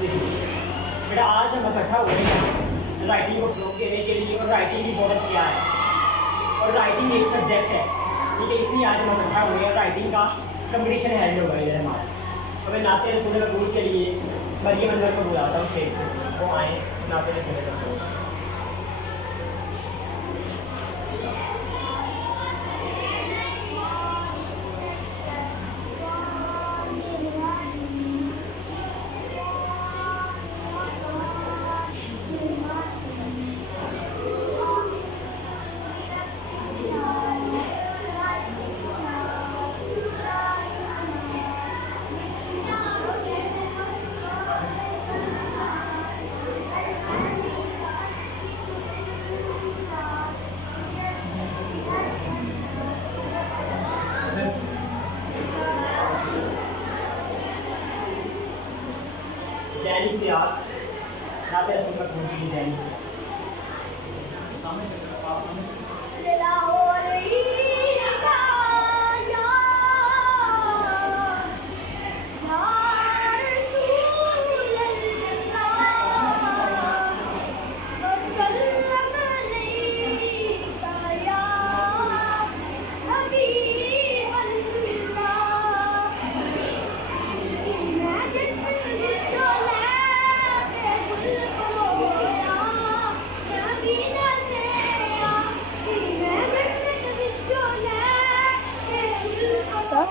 बेटा आज हम इकट्ठा हुए हैं राइटिंग को फ्लो देने के लिए, और राइटिंग भी बहुत किया है, और राइटिंग एक सब्जेक्ट है, ठीक है। इसलिए आज हम इकट्ठा हुए हैं, राइटिंग का कंपटीशन है जो है हमारा। हमें नाते रसूल मकबूल के लिए मरियम अंदर को बुलाता हूँ स्टेज पर, वो आए नाते रसूल मकबूल। जैनी से आप नाते रसूल मकबूल की जैनी सामने चल, आप सामने चल। सर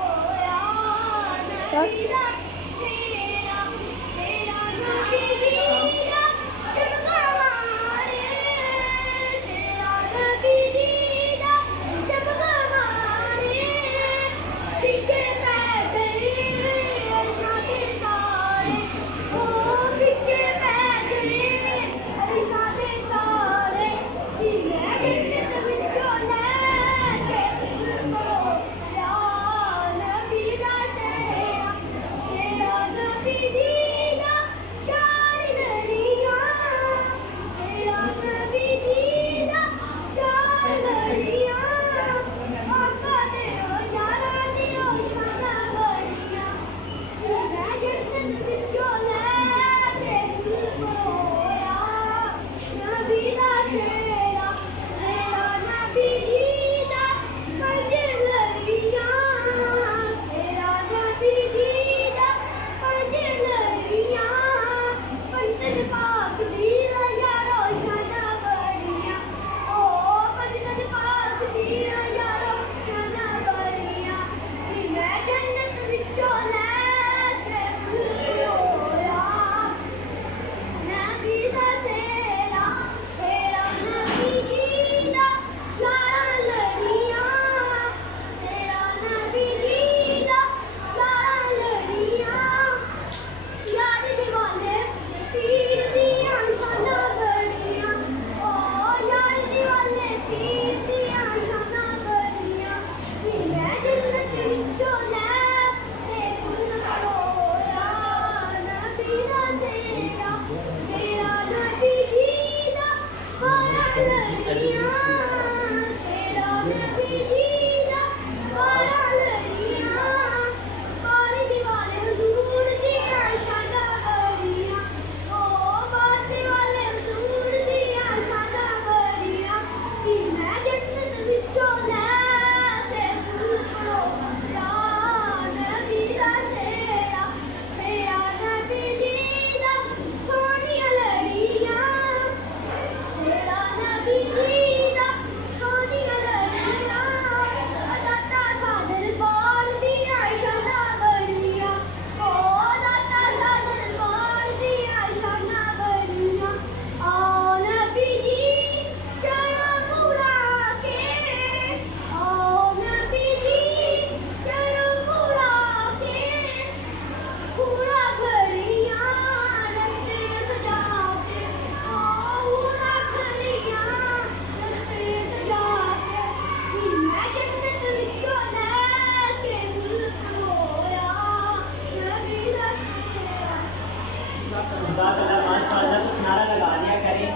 माशाल्लाह कुछ नारा लगा दिया करें,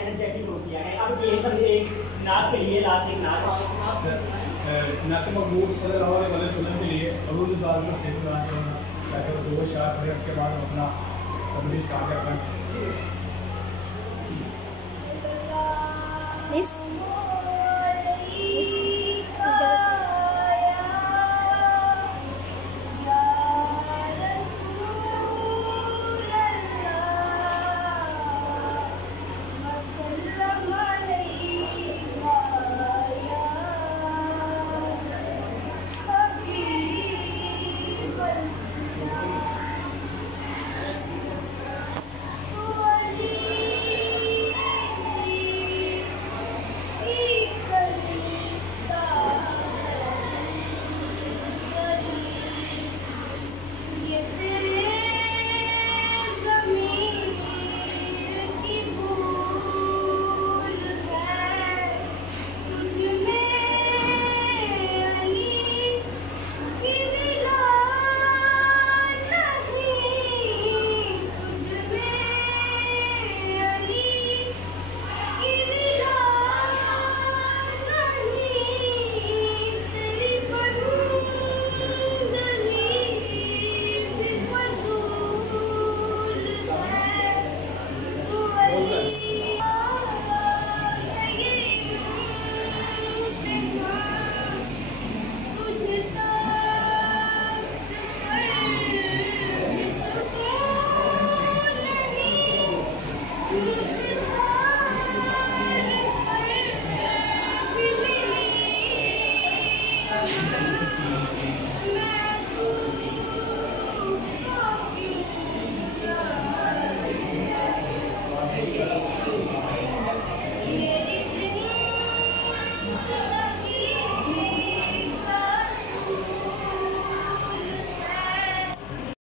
एनर्जेटिक हो गया है। अब ये सब एक नात के लिए लास्ट एक नात नात मकबूल सल्लल्लाहु अलैहि वसल्लम के लिए अबू ज़ार को स्टेज पर आते हैं। ताकि वो 2 4 पढ़े, उसके बाद हम अपना कबड्डी स्टार्ट करें। Yes.